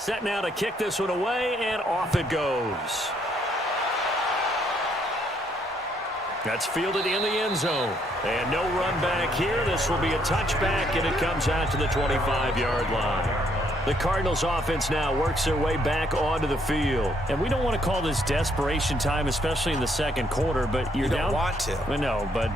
Set now to kick this one away, and off it goes. That's fielded in the end zone. And no run back here. This will be a touchback, and it comes out to the 25-yard line. The Cardinals offense now works their way back onto the field. And we don't want to call this desperation time, especially in the second quarter, but you're down. You don't want to. No, but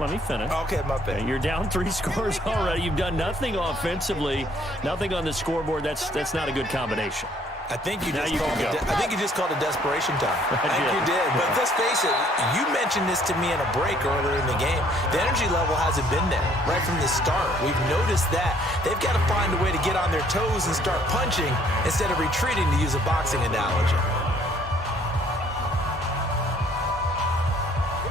let me finish. Okay, my bad. You're down 3 scores already. You've done nothing offensively, nothing on the scoreboard. That's not a good combination. I think you just called it desperation time. I think you did. But let's face it, you mentioned this to me in a break earlier in the game. The energy level hasn't been there right from the start. We've noticed that. They've got to find a way to get on their toes and start punching instead of retreating, to use a boxing analogy.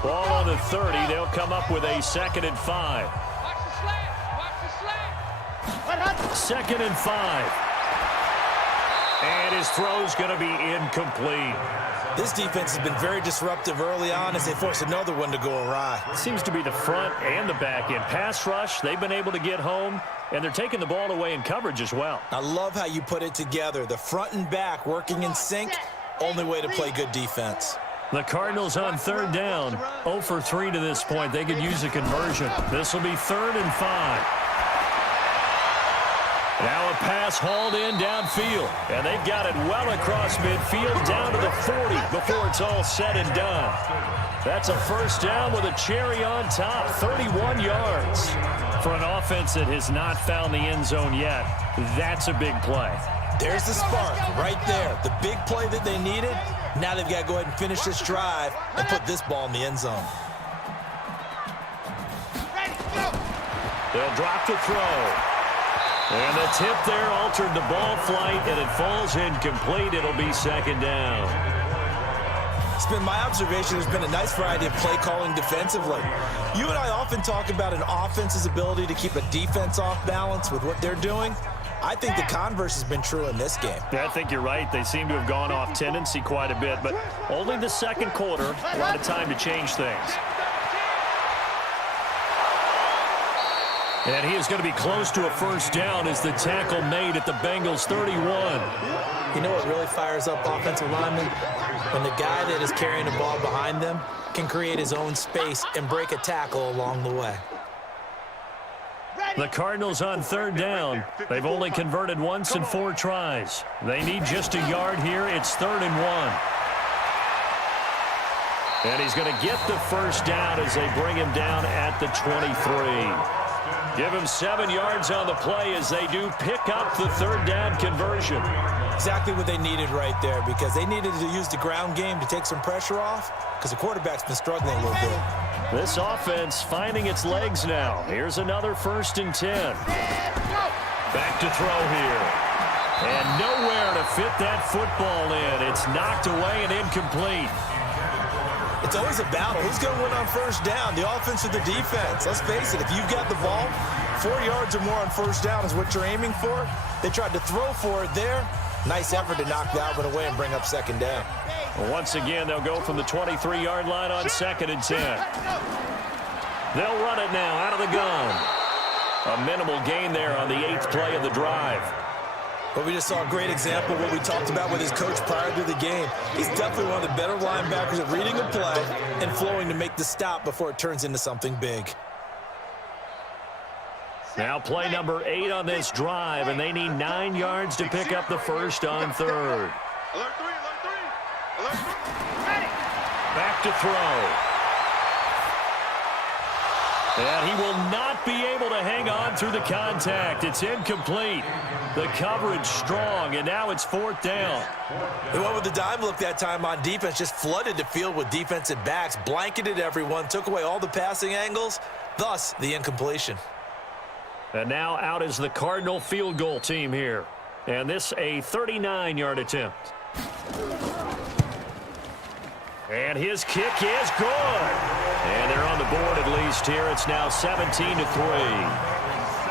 Ball on the 30. They'll come up with a 2nd and 5. Watch the slant. Watch the slant. 2nd and 5. And his throw's going to be incomplete. This defense has been very disruptive early on as they force another one to go awry. It seems to be the front and the back end. Pass rush, they've been able to get home, and they're taking the ball away in coverage as well. I love how you put it together. The front and back working in sync, only way to play good defense. The Cardinals on 3rd down, 0 for 3 to this point. They could use a conversion. This will be 3rd and 5. Now a pass hauled in downfield, and they've got it well across midfield down to the 40 before it's all said and done. That's a 1st down with a cherry on top, 31 yards. For an offense that has not found the end zone yet, that's a big play. There's the spark right there, the big play that they needed. Now they've got to go ahead and finish this drive and put this ball in the end zone. They'll drop the throw. And the tip there altered the ball flight, and it falls incomplete. It'll be 2nd down. It's been my observation there's been a nice variety of play calling defensively. You and I often talk about an offense's ability to keep a defense off balance with what they're doing. I think the converse has been true in this game. Yeah, I think you're right. They seem to have gone off tendency quite a bit, but only the second quarter, a lot of time to change things. And he is going to be close to a 1st down as the tackle made at the Bengals 31. You know what really fires up offensive linemen? When the guy that is carrying the ball behind them can create his own space and break a tackle along the way. The Cardinals on 3rd down. They've only converted once in 4 tries. They need just a yard here. It's 3rd and 1. And he's going to get the 1st down as they bring him down at the 23. Give him 7 yards on the play as they do pick up the 3rd down conversion. Exactly what they needed right there, because they needed to use the ground game to take some pressure off because the quarterback's been struggling a little bit. This offense finding its legs now. Here's another 1st and 10. Back to throw here. And nowhere to fit that football in. It's knocked away and incomplete. It's always a battle. Who's going to win on 1st down, the offense or the defense? Let's face it, if you've got the ball, 4 yards or more on 1st down is what you're aiming for. They tried to throw for it there. Nice effort to knock that one away and bring up 2nd down. Well, once again, they'll go from the 23-yard line on 2nd and 10. They'll run it now out of the gun. A minimal gain there on the 8th play of the drive. But we just saw a great example of what we talked about with his coach prior to the game. He's definitely one of the better linebackers at reading a play and flowing to make the stop before it turns into something big. Now play number 8 on this drive, and they need 9 yards to pick up the 1st on 3rd. Back to throw. And he will not be able to hang on through the contact. It's incomplete. The coverage strong, and now it's 4th down. They went with the dime look that time on defense, just flooded the field with defensive backs, blanketed everyone, took away all the passing angles, thus the incompletion. And now out is the Cardinal field goal team here. And this a 39-yard attempt. And his kick is good. And they're on the board at least here. It's now 17-3.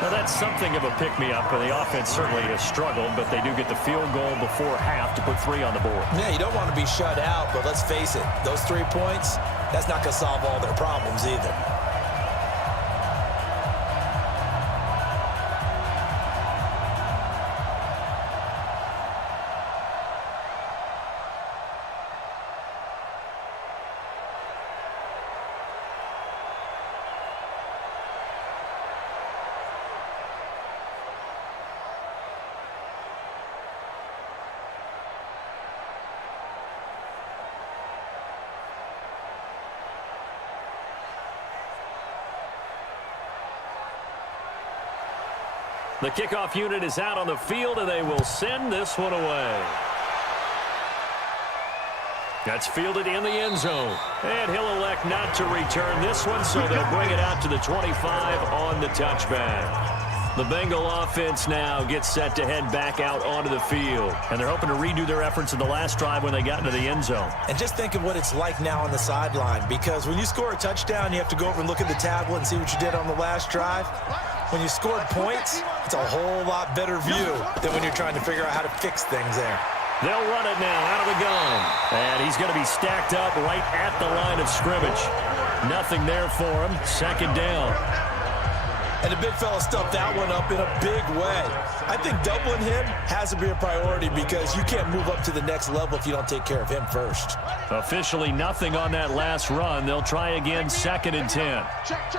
Now that's something of a pick-me-up, and the offense certainly has struggled, but they do get the field goal before half to put 3 on the board. Yeah, you don't want to be shut out, but let's face it, those 3 points, that's not going to solve all their problems either. The kickoff unit is out on the field, and they will send this one away. That's fielded in the end zone. And he'll elect not to return this one, so they'll bring it out to the 25 on the touchback. The Bengal offense now gets set to head back out onto the field. And they're hoping to redo their efforts in the last drive when they got into the end zone. And just think of what it's like now on the sideline, because when you score a touchdown, you have to go over and look at the tablet and see what you did on the last drive. When you scored points, it's a whole lot better view than when you're trying to figure out how to fix things there. They'll run it now out of the gun. And he's going to be stacked up right at the line of scrimmage. Nothing there for him. Second down. And the big fella stuffed that one up in a big way. I think doubling him has to be a priority because you can't move up to the next level if you don't take care of him first. Officially nothing on that last run. They'll try again, 2nd and 10. Check.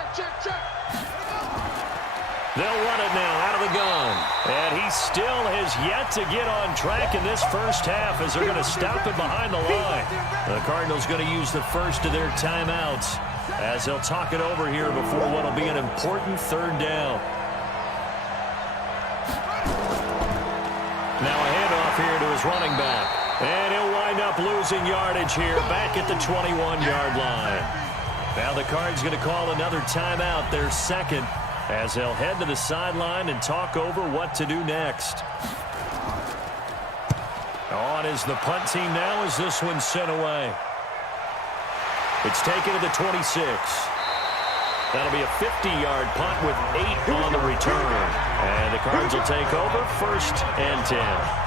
They'll run it now out of the gun. And he still has yet to get on track in this first half as they're going to stop it behind the line. The Cardinals going to use the first of their timeouts as they'll talk it over here before what will be an important 3rd down. Now a handoff here to his running back. And he'll wind up losing yardage here back at the 21-yard line. Now the Cards going to call another timeout, their second, as they'll head to the sideline and talk over what to do next. On is the punt team now as this one's sent away. It's taken to the 26. That'll be a 50-yard punt with 8 on the return. And the Cards will take over 1st and 10.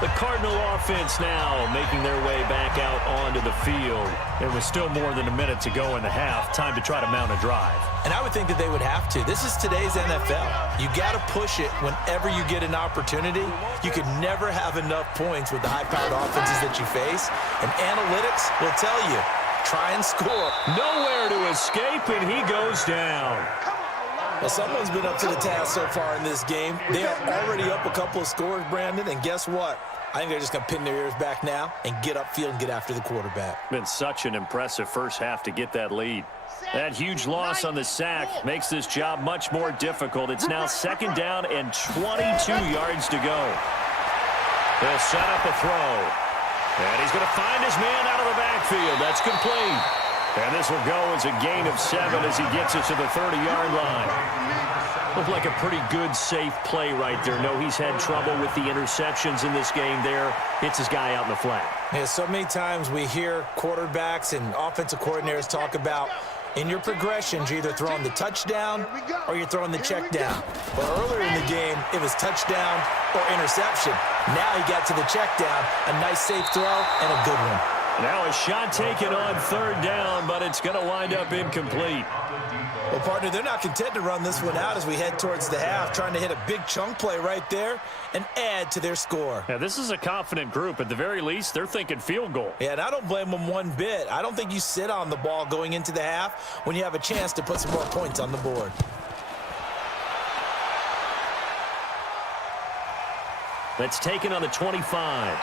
The Cardinal offense now making their way back out onto the field. There was still more than a minute to go in the half. Time to try to mount a drive. And I would think that they would have to. This is today's NFL. You got to push it whenever you get an opportunity. You can never have enough points with the high-powered offenses that you face. And analytics will tell you, try and score. Nowhere to escape, and he goes down. Well, someone's been up to the task so far in this game. They are already up a couple of scores, Brandon, and guess what? I think they're just going to pin their ears back now and get upfield and get after the quarterback. Been such an impressive first half to get that lead. That huge loss on the sack makes this job much more difficult. It's now 2nd down and 22 yards to go. They'll set up a throw. And he's going to find his man out of the backfield. That's complete. And this will go as a gain of 7 as he gets it to the 30-yard line. Looked like a pretty good, safe play right there. No, he's had trouble with the interceptions in this game there. Hits his guy out in the flat. Yeah, so many times we hear quarterbacks and offensive coordinators talk about in your progressions, you're either throwing the touchdown or you're throwing the check down. But earlier in the game, it was touchdown or interception. Now he got to the check down, a nice safe throw and a good one. Now a shot taken on 3rd down, but it's going to wind up incomplete. Well, partner, they're not content to run this one out as we head towards the half, trying to hit a big chunk play right there and add to their score. Yeah, this is a confident group. At the very least, they're thinking field goal. Yeah, and I don't blame them one bit. I don't think you sit on the ball going into the half when you have a chance to put some more points on the board. That's taken on the 25.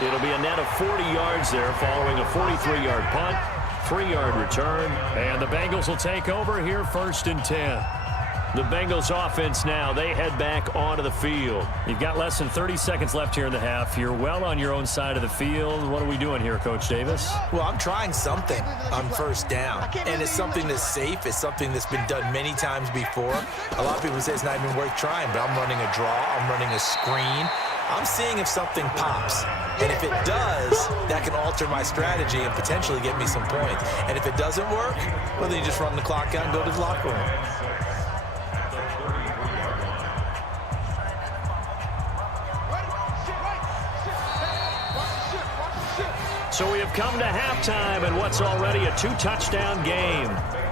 It'll be a net of 40 yards there following a 43-yard punt, 3-yard return, and the Bengals will take over here 1st and 10. The Bengals offense now, they head back onto the field. You've got less than 30 seconds left here in the half. You're well on your own side of the field. What are we doing here, Coach Davis? Well, I'm trying something on 1st down, and it's something that's safe. It's something that's been done many times before. A lot of people say it's not even worth trying, but I'm running a draw. I'm running a screen. I'm seeing if something pops. And if it does, that can alter my strategy and potentially get me some points. And if it doesn't work, well, then you just run the clock out and go to the locker room. So we have come to halftime in what's already a 2-touchdown game.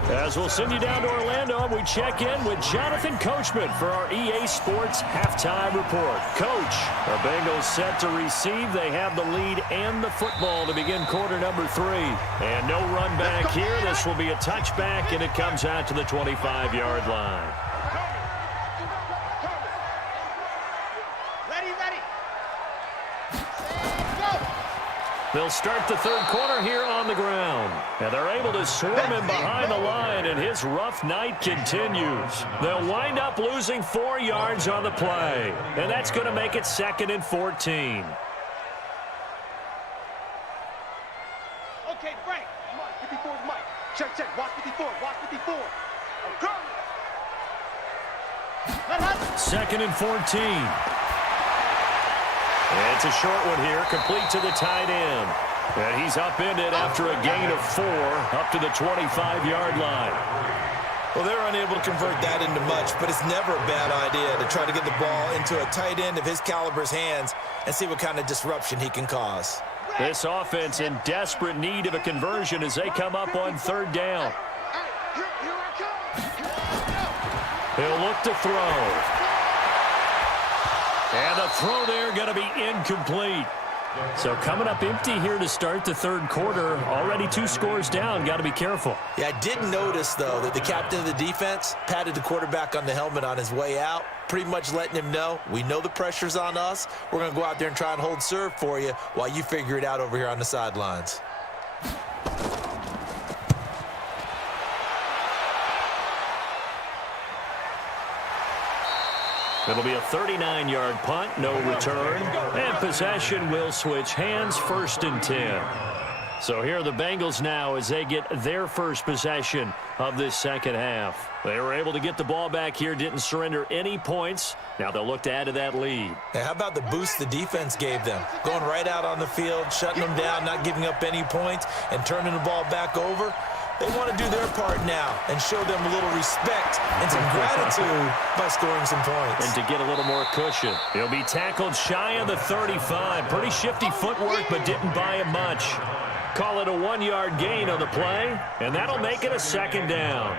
As we'll send you down to Orlando, we check in with Jonathan Coachman for our EA Sports Halftime Report. Coach, the Bengals set to receive. They have the lead and the football to begin quarter number 3. And no run back here. This will be a touchback, and it comes out to the 25-yard line. They'll start the third quarter here on the ground. And they're able to swarm him behind the line, and his rough night continues. They'll wind up losing 4 yards on the play. And that's going to make it 2nd and 14. Okay, Frank. Mike, 54 is Mike. Check. Watch 54. Watch 54. I'm coming. 2nd and 14. It's a short one here, complete to the tight end. And he's upended after a gain of 4 up to the 25-yard line. Well, they're unable to convert that into much, but it's never a bad idea to try to get the ball into a tight end of his caliber's hands and see what kind of disruption he can cause. This offense in desperate need of a conversion as they come up on 3rd down. He'll look to throw. And the throw there going to be incomplete. So coming up empty here to start the third quarter. Already 2 scores down. Got to be careful. Yeah, I did notice, though, that the captain of the defense patted the quarterback on the helmet on his way out, pretty much letting him know, we know the pressure's on us. We're going to go out there and try and hold serve for you while you figure it out over here on the sidelines. It'll be a 39-yard punt, no return. And possession will switch hands, 1st and 10. So here are the Bengals now as they get their first possession of this second half. They were able to get the ball back here, didn't surrender any points. Now they'll look to add to that lead. Hey, how about the boost the defense gave them? Going right out on the field, shutting them down, not giving up any points, and turning the ball back over. They want to do their part now and show them a little respect and some gratitude by scoring some points. And to get a little more cushion. He'll be tackled shy of the 35. Pretty shifty footwork, but didn't buy him much. Call it a 1-yard gain on the play, and that'll make it a 2nd down.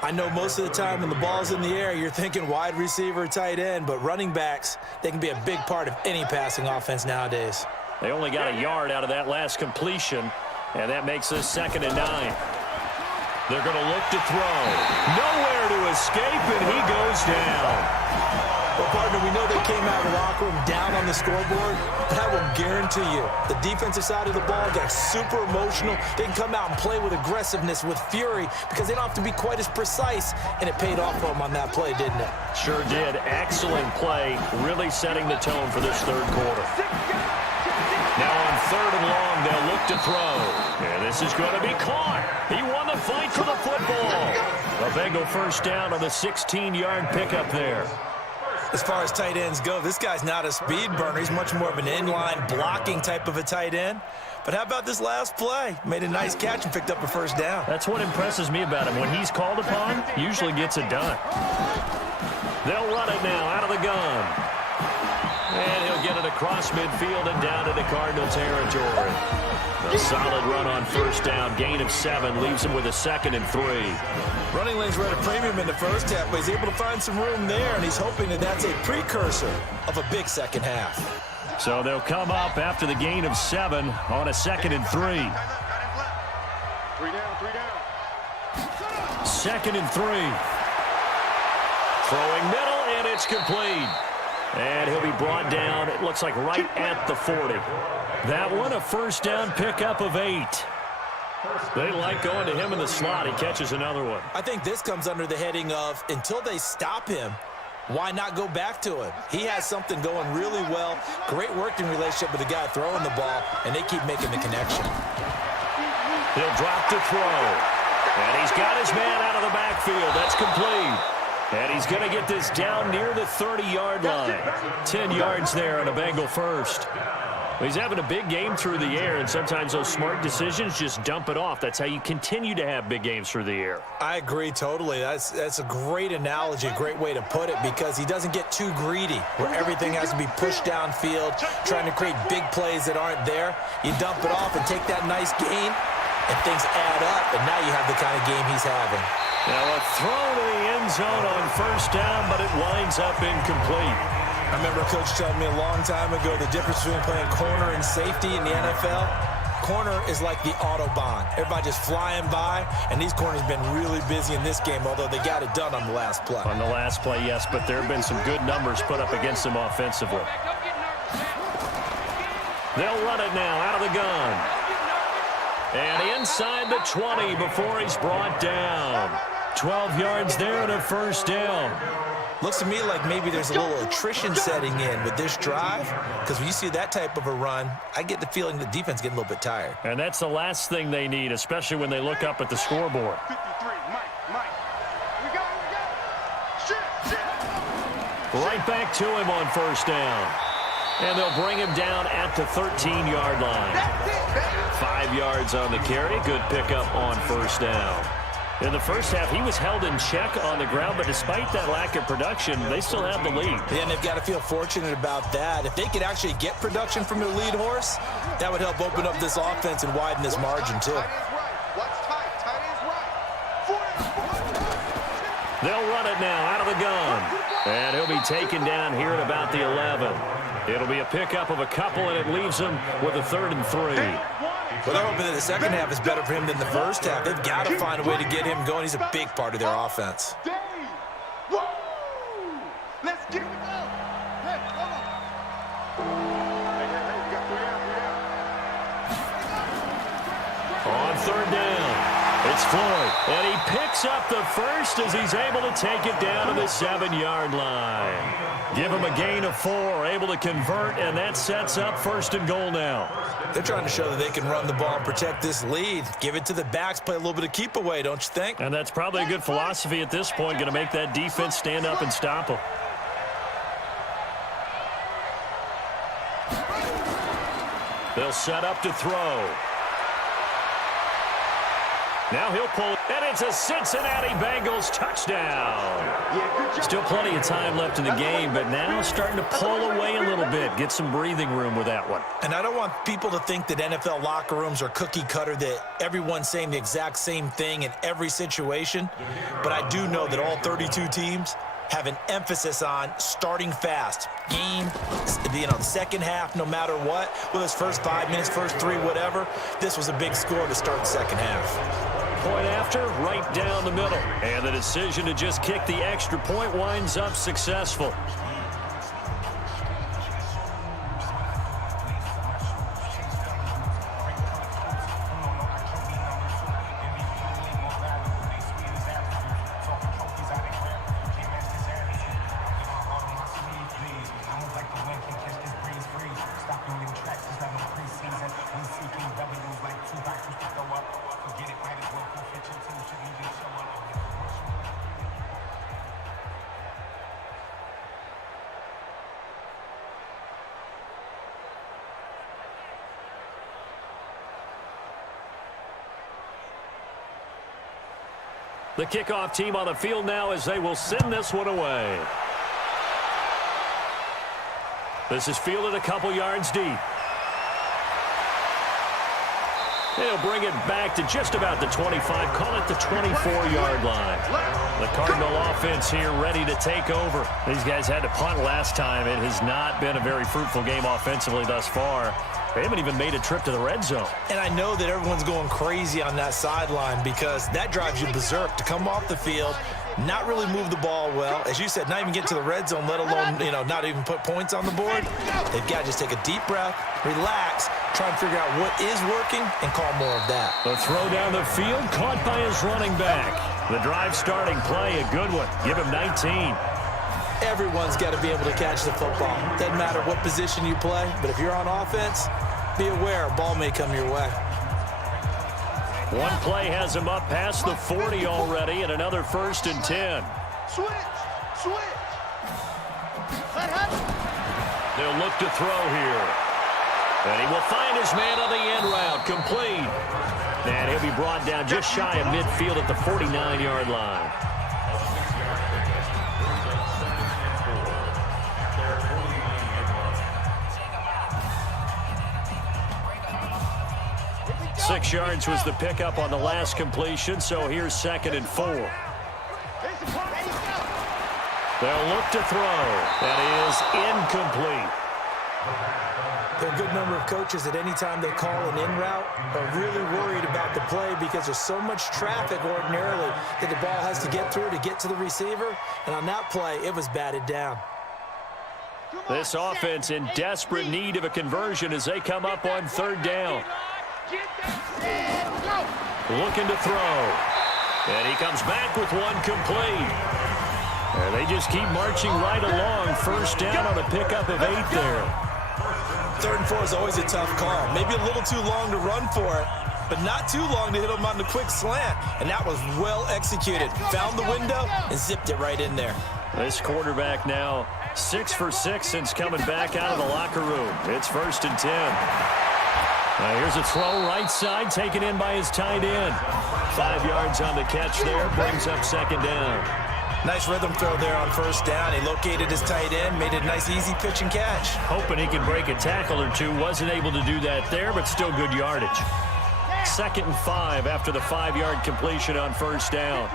I know most of the time when the ball's in the air, you're thinking wide receiver, tight end, but running backs, they can be a big part of any passing offense nowadays. They only got a yard out of that last completion, and that makes this 2nd and 9. They're going to look to throw. Nowhere to escape, and he goes down. Well, partner, we know they came out of the locker room down on the scoreboard, but I will guarantee you the defensive side of the ball got super emotional. They can come out and play with aggressiveness, with fury, because they don't have to be quite as precise, and it paid off for them on that play, didn't it? Sure did. Excellent play, really setting the tone for this third quarter. Now on 3rd and long, they'll look to throw. And this is going to be caught. He won the fight for the football. A Bengal 1st down on the 16-yard pickup there. As far as tight ends go, this guy's not a speed burner. He's much more of an inline blocking type of a tight end. But how about this last play? Made a nice catch and picked up a 1st down. That's what impresses me about him. When he's called upon, usually gets it done. They'll run it now out of the gun. And he'll get it across midfield and down into Cardinal territory. A solid run on 1st down. Gain of 7 leaves him with a 2nd and 3. Running lanes were at a premium in the first half, but he's able to find some room there, and he's hoping that that's a precursor of a big second half. So they'll come up after the gain of 7 on a 2nd and 3. 3 down. 2nd and 3. Throwing middle, and it's complete. And he'll be brought down, it looks like right at the 40. That one, a 1st down pickup of 8. They like going to him in the slot. He catches another one. I think this comes under the heading of, until they stop him, why not go back to him? He has something going really well. Great working relationship with the guy throwing the ball, and they keep making the connection. He'll drop to throw. And he's got his man out of the backfield. That's complete. And he's going to get this down near the 30-yard line. 10 yards there on a Bengal 1st. He's having a big game through the air, and sometimes those smart decisions just dump it off. That's how you continue to have big games through the air. I agree totally. That's a great analogy, a great way to put it, because he doesn't get too greedy where everything has to be pushed downfield, trying to create big plays that aren't there. You dump it off and take that nice gain, and things add up, and now you have the kind of game he's having. Now a throw to the end zone on 1st down, but it winds up incomplete. I remember a coach telling me a long time ago the difference between playing corner and safety in the NFL. Corner is like the Autobahn. Everybody just flying by, and these corners have been really busy in this game, although they got it done on the last play. On the last play, yes, but there have been some good numbers put up against them offensively. They'll run it now out of the gun. And inside the 20 before he's brought down. 12 yards there and a first down. Looks to me like maybe there's a little attrition setting in with this drive, because when you see that type of a run, I get the feeling the defense getting a little bit tired. And that's the last thing they need, especially when they look up at the scoreboard. 53, Mike. We go. Shit. Right back to him on first down. And they'll bring him down at the 13-yard line. That's it, baby. 5 yards on the carry. Good pickup on first down. In the first half, he was held in check on the ground, but despite that lack of production, they still have the lead. Yeah, and they've got to feel fortunate about that. If they could actually get production from their lead horse, that would help open up this offense and widen this margin, too. Tight is right. What's tight? Tight is right. They'll run it now out of the gun. And he'll be taken down here at about the 11. It'll be a pickup of a couple, and it leaves him with a 3rd and 3. Well, they're hoping that the second half is better for him than the first half. They've got to find a way to get him going. He's a big part of their offense. Dave! Woo! Let's get it up. Hey, come on. Hey, we got 3 out. On 3rd down, it's Floyd. And he picks up the first as he's able to take it down to the 7-yard line. Give him a gain of 4, able to convert, and that sets up 1st and goal now. They're trying to show that they can run the ball and protect this lead. Give it to the backs, play a little bit of keep away, don't you think? And that's probably a good philosophy at this point, going to make that defense stand up and stop them. They'll set up to throw. Now he'll pull, and it's a Cincinnati Bengals touchdown. Still plenty of time left in the game, but now starting to pull away a little bit, get some breathing room with that one. And I don't want people to think that NFL locker rooms are cookie cutter, that everyone's saying the exact same thing in every situation. But I do know that all 32 teams have an emphasis on starting fast. Game, the second half, no matter what, whether it's first 5 minutes, first 3, whatever, this was a big score to start the second half. Point after, right down the middle. And the decision to just kick the extra point winds up successful. The kickoff team on the field now as they will send this one away. This is fielded a couple yards deep. They'll bring it back to just about the 25, call it the 24-yard line. The Cardinal offense here ready to take over. These guys had to punt last time. It has not been a very fruitful game offensively thus far. They haven't even made a trip to the red zone. And I know that everyone's going crazy on that sideline because that drives you berserk to come off the field, not really move the ball well. As you said, not even get to the red zone, let alone, not even put points on the board. They've got to just take a deep breath, relax, try and figure out what is working, and call more of that. The throw down the field, caught by his running back. The drive starting play, a good one. Give him 19. Everyone's got to be able to catch the football. Doesn't matter what position you play, but if you're on offense, be aware a ball may come your way. One play has him up past the 40 already, and another 1st and 10. Switch. They'll look to throw here. And he will find his man on the end route, complete. And he'll be brought down just shy of midfield at the 49-yard line. Six yards was the pickup on the last completion, so here's 2nd and 4. They'll look to throw. That is incomplete. There are a good number of coaches that any time they call an in route are really worried about the play because there's so much traffic ordinarily that the ball has to get through to get to the receiver. And on that play, it was batted down. This offense in desperate need of a conversion as they come up on third down. Looking to throw. And he comes back with one complete. And they just keep marching right along. First down on a pickup of 8 there. 3rd and 4 is always a tough call. Maybe a little too long to run for it, but not too long to hit him on the quick slant. And that was well executed. Found the window and zipped it right in there. This quarterback now 6 for 6 since coming back out of the locker room. It's 1st and 10. Now here's a throw right side taken in by his tight end. 5 yards on the catch there. Brings up 2nd down. Nice rhythm throw there on 1st down. He located his tight end, made it a nice easy pitch and catch. Hoping he could break a tackle or two. Wasn't able to do that there, but still good yardage. 2nd and 5 after the 5-yard completion on 1st down.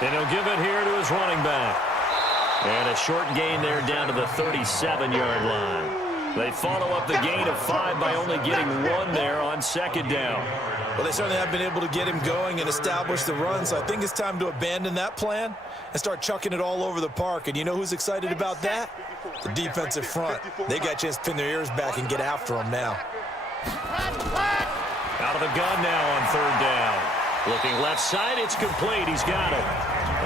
And he'll give it here to his running back. And a short gain there down to the 37-yard line. They follow up the gain of 5 by only getting 1 there on 2nd down. Well, they certainly have been able to get him going and establish the run, so I think it's time to abandon that plan and start chucking it all over the park. And you know who's excited about that? The defensive front. They got a chance to pin their ears back and get after him now. Out of the gun now on 3rd down. Looking left side, it's complete. He's got it.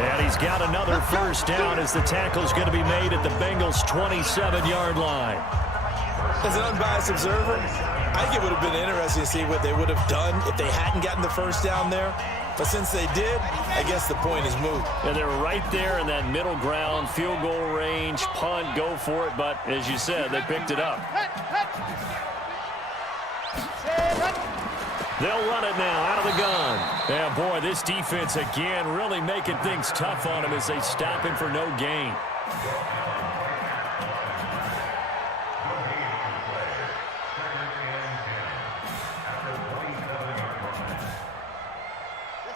And he's got another 1st down as the tackle's going to be made at the Bengals' 27-yard line. As an unbiased observer, I think it would have been interesting to see what they would have done if they hadn't gotten the 1st down there. But since they did, I guess the point is moot. And they're right there in that middle ground, field goal range, punt, go for it. But as you said, they picked it up. They'll run it now out of the gun. Yeah, boy, this defense again really making things tough on him as they stop him for no gain.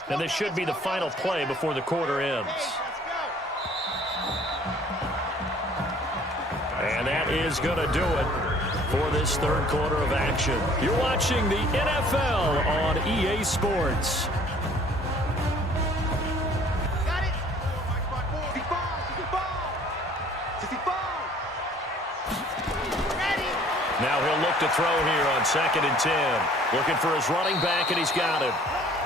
And this should be the final play before the quarter ends. And that is going to do it for this 3rd quarter of action. You're watching the NFL on EA Sports. Got it. Now he'll look to throw here on 2nd and 10. Looking for his running back, and he's got him.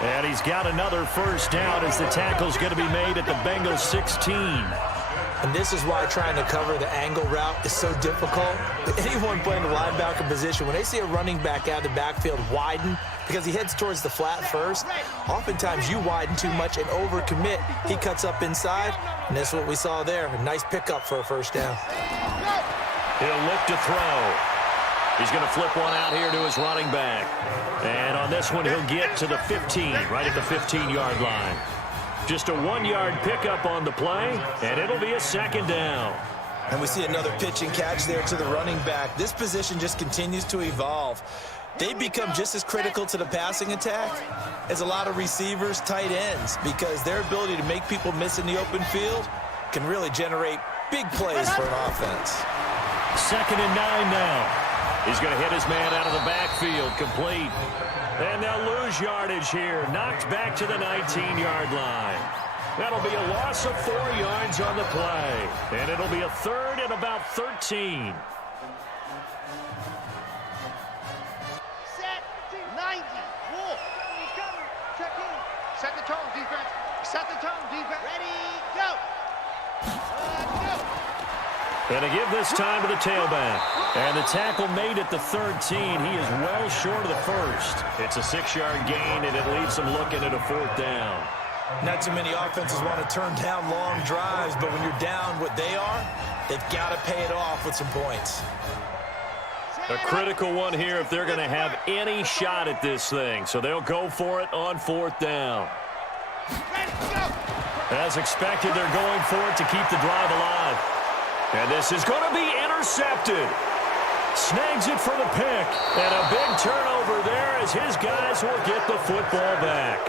And he's got another 1st down as the tackle's going to be made at the Bengals' 16. And this is why trying to cover the angle route is so difficult. Anyone playing the linebacker position, when they see a running back out of the backfield widen because he heads towards the flat first, oftentimes you widen too much and overcommit. He cuts up inside, and that's what we saw there. A nice pickup for a 1st down. He'll look to throw. He's going to flip one out here to his running back. And on this one, he'll get to the 15, right at the 15-yard line. Just a 1-yard pickup on the play, and it'll be a 2nd down. And we see another pitch and catch there to the running back. This position just continues to evolve. They become just as critical to the passing attack as a lot of receivers, tight ends, because their ability to make people miss in the open field can really generate big plays for an offense. 2nd and 9 now. He's going to hit his man out of the backfield, complete. And they'll lose yardage here. Knocked back to the 19-yard line. That'll be a loss of 4 yards on the play. And it'll be a 3rd and about 13. Set 90. Wolf. Check in. Set the tone, defense. Set the tone, defense. Ready, go. Go. And to give this time to the tailback. And the tackle made at the 13. He is well short of the 1st. It's a 6-yard gain, and it leaves them looking at a 4th down. Not too many offenses want to turn down long drives, but when you're down what they are, they've got to pay it off with some points. A critical one here if they're going to have any shot at this thing. So they'll go for it on 4th down. As expected, they're going for it to keep the drive alive. And this is going to be intercepted. Snags it for the pick. And a big turnover there as his guys will get the football back.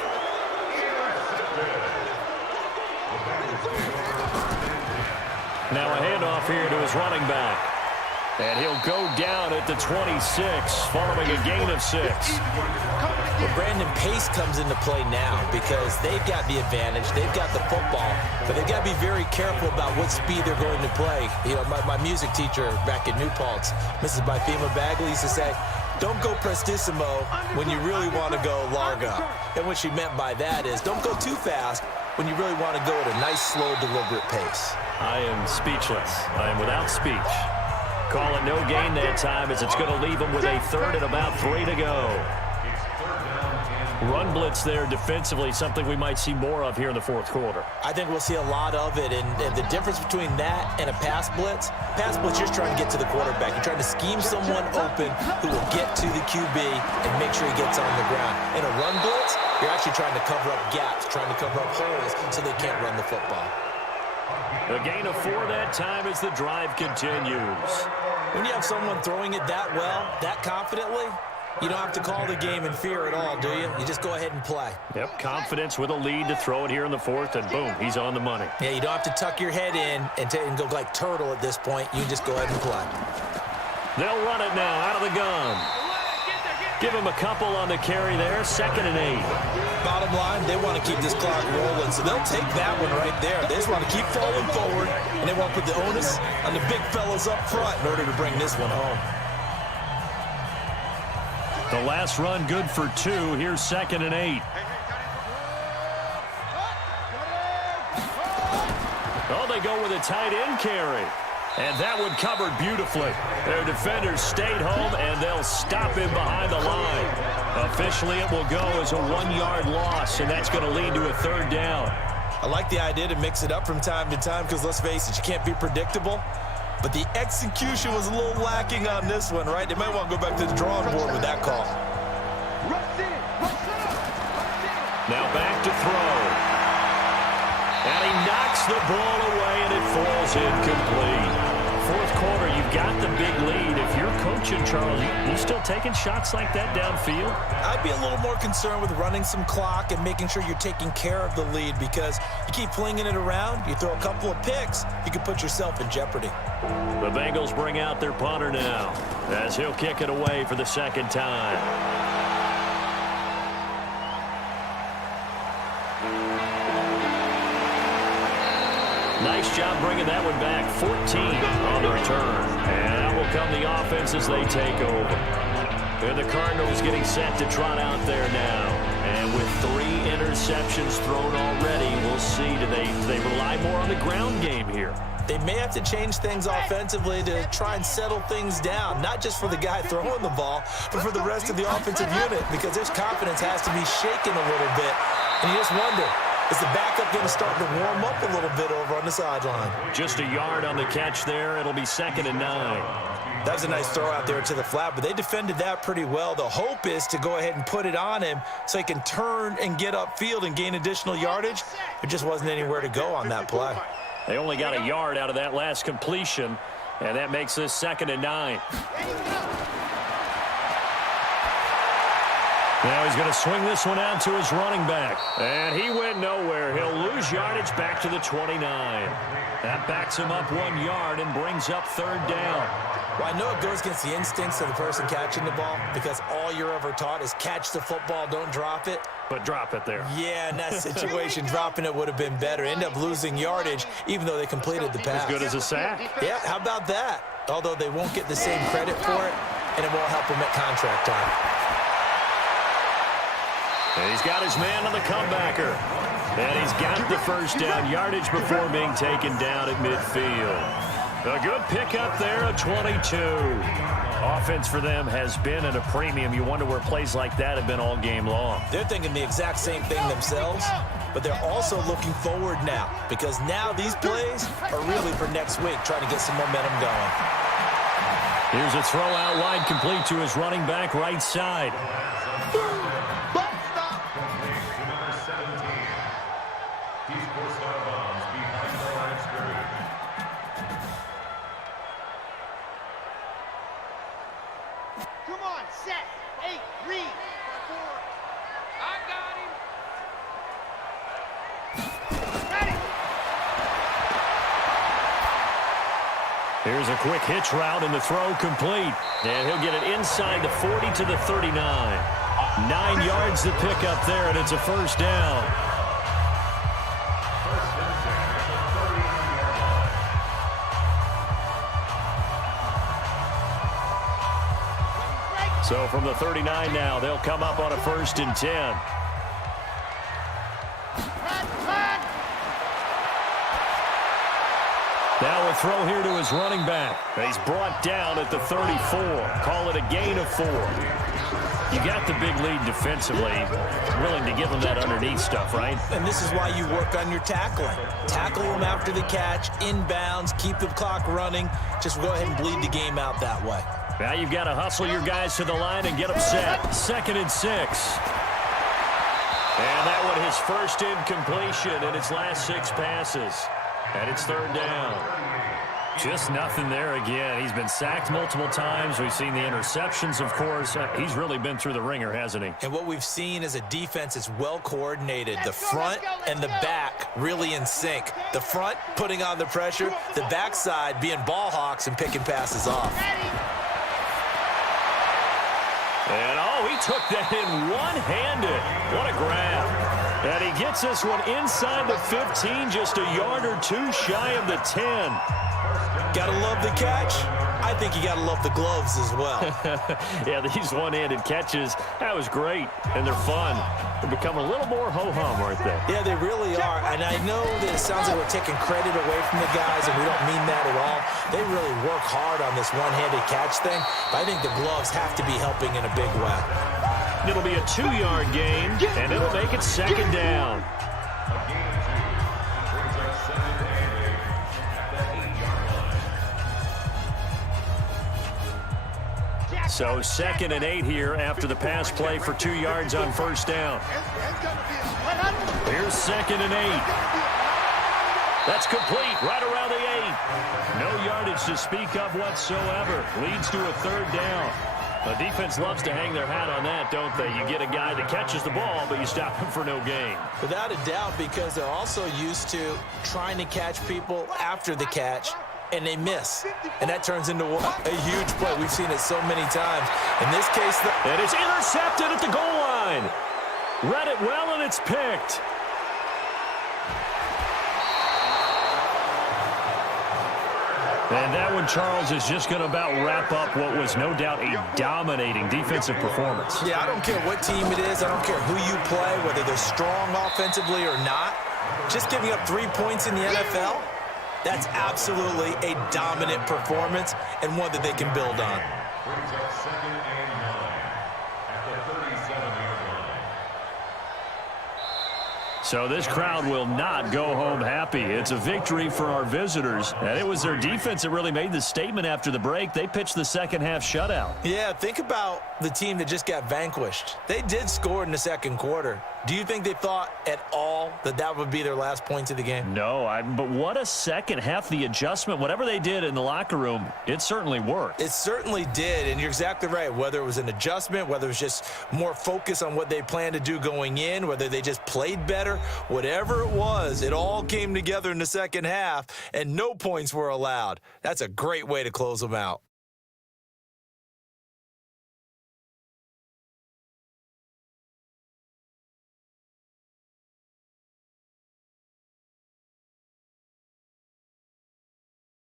Now a handoff here to his running back. And he'll go down at the 26 following a gain of 6. Well, Brandon, pace comes into play now because they've got the advantage. They've got the football, but they've got to be very careful about what speed they're going to play. You know, my music teacher back at New Paltz, Mrs. Bythema Bagley, used to say, don't go prestissimo when you really want to go largo. And what she meant by that is don't go too fast when you really want to go at a nice, slow, deliberate pace. I am speechless. I am without speech. Call it no gain that time as it's going to leave them with a third and about 3 to go. Run blitz there defensively, something we might see more of here in the fourth quarter. I think we'll see a lot of it, and the difference between that and a pass blitz, you're just trying to get to the quarterback. You're trying to scheme someone open who will get to the QB and make sure he gets on the ground. In a run blitz, you're actually trying to cover up gaps, trying to cover up holes so they can't run the football. A gain of 4 that time as the drive continues. When you have someone throwing it that well, that confidently, you don't have to call the game in fear at all, do you? You just go ahead and play. Yep, confidence with a lead to throw it here in the fourth, and boom, he's on the money. Yeah, you don't have to tuck your head in and go like turtle at this point. You just go ahead and play. They'll run it now out of the gun. Give him a couple on the carry there, 2nd and 8. Bottom line, they want to keep this clock rolling, so they'll take that one right there. They just want to keep falling forward, and they want to put the onus on the big fellas up front in order to bring this one home. The last run good for 2. Here's 2nd and 8. Oh, they go with a tight end carry. And that one covered beautifully. Their defenders stayed home, and they'll stop him behind the line. Officially, it will go as a 1-yard loss, and that's going to lead to a 3rd down. I like the idea to mix it up from time to time because, let's face it, you can't be predictable. But the execution was a little lacking on this one, right? They might want to go back to the drawing board with that call. Now back to throw. And he knocks the ball away, and it falls incomplete. Fourth quarter, you've got the big lead. If you're coaching, Charles, you still taking shots like that downfield? I'd be a little more concerned with running some clock and making sure you're taking care of the lead because you keep flinging it around, you throw a couple of picks, you can put yourself in jeopardy. The Bengals bring out their punter now as he'll kick it away for the 2nd time. Nice job bringing that one back. 14 on the return. And that will come the offense as they take over. And the Cardinals getting set to trot out there now. And with 3 interceptions thrown already, we'll see. Do they rely more on the ground game here? They may have to change things offensively to try and settle things down, not just for the guy throwing the ball, but for the rest of the offensive unit, because their confidence has to be shaken a little bit. And you just wonder, is the backup going to start to warm up a little bit over on the sideline? Just a yard on the catch there. It'll be 2nd and 9. That was a nice throw out there to the flat, but they defended that pretty well. The hope is to go ahead and put it on him so he can turn and get upfield and gain additional yardage. There just wasn't anywhere to go on that play. They only got a yard out of that last completion, and that makes this 2nd and 9. Now he's going to swing this one out to his running back. And he went nowhere. He'll lose yardage back to the 29. That backs him up 1 yard and brings up 3rd down. Well, I know it goes against the instincts of the person catching the ball because all you're ever taught is catch the football, don't drop it. But drop it there. Yeah, in that situation, dropping it would have been better. End up losing yardage even though they completed the pass. As good as a sack. Yeah, how about that? Although they won't get the same credit for it, and it won't help them at contract time. And he's got his man on the comebacker. And he's got the 1st down yardage before being taken down at midfield. A good pickup there of 22. Offense for them has been at a premium. You wonder where plays like that have been all game long. They're thinking the exact same thing themselves, but they're also looking forward now because now these plays are really for next week, trying to get some momentum going. Here's a throw out wide complete to his running back right side. Come on, set, 8, read, 4. I got him. Ready. Here's a quick hitch route, and the throw complete. And he'll get it inside the 40 to the 39. 9 yards to pick up there, and it's a first down. So from the 39 now, they'll come up on a 1st and 10. Now a throw here to his running back. He's brought down at the 34. Call it a gain of 4. You got the big lead defensively. Willing to give them that underneath stuff, right? And this is why you work on your tackling. Tackle them after the catch, inbounds, keep the clock running. Just go ahead and bleed the game out that way. Now you've got to hustle your guys to the line and get them set. 2nd and 6. And that one his first incompletion in its last 6 passes. And it's 3rd down. Just nothing there again. He's been sacked multiple times. We've seen the interceptions, of course. He's really been through the ringer, hasn't he? And what we've seen is a defense that's well coordinated. The front and the back really in sync. The front putting on the pressure, the backside being ball hawks and picking passes off. And, oh, he took that in one-handed. What a grab. And he gets this one inside the 15, just a yard or 2 shy of the 10. Gotta love the catch. I think you gotta love the gloves as well. Yeah, these one-handed catches, that was great, and they're fun. They become a little more ho-hum, aren't they? Yeah, they really are. And I know that it sounds like we're taking credit away from the guys, and we don't mean that at all. They really work hard on this one-handed catch thing. But I think the gloves have to be helping in a big way. It'll be a 2-yard gain, and it'll make it 2nd down. So 2nd and 8 here after the pass play for 2 yards on 1st down. Here's 2nd and 8. That's complete right around the 8. No yardage to speak of whatsoever. Leads to a 3rd down. The defense loves to hang their hat on that, don't they? You get a guy that catches the ball, but you stop him for no gain. Without a doubt, because they're also used to trying to catch people after the catch, and they miss. And that turns into a huge play. We've seen it so many times. In this case, and it's intercepted at the goal line. Read it well, and it's picked. And that one, Charles, is just going to about wrap up what was no doubt a dominating defensive performance. Yeah, I don't care what team it is. I don't care who you play, whether they're strong offensively or not. Just giving up 3 points in the NFL, that's absolutely a dominant performance and one that they can build on. So this crowd will not go home happy. It's a victory for our visitors. And it was their defense that really made the statement after the break. They pitched the second half shutout. Yeah, think about the team that just got vanquished. They did score in the 2nd quarter. Do you think they thought at all that that would be their last points of the game? No, but what a second half. The adjustment, whatever they did in the locker room, it certainly worked. It certainly did, and you're exactly right. Whether it was an adjustment, whether it was just more focus on what they planned to do going in, whether they just played better, whatever it was, it all came together in the second half, and no points were allowed. That's a great way to close them out.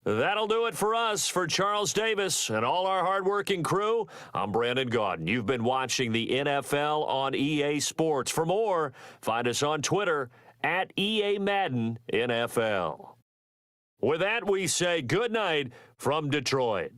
That'll do it for us. For Charles Davis and all our hardworking crew, I'm Brandon Gaudin. You've been watching the NFL on EA Sports. For more, find us on Twitter at EA Madden NFL. With that, we say good night from Detroit.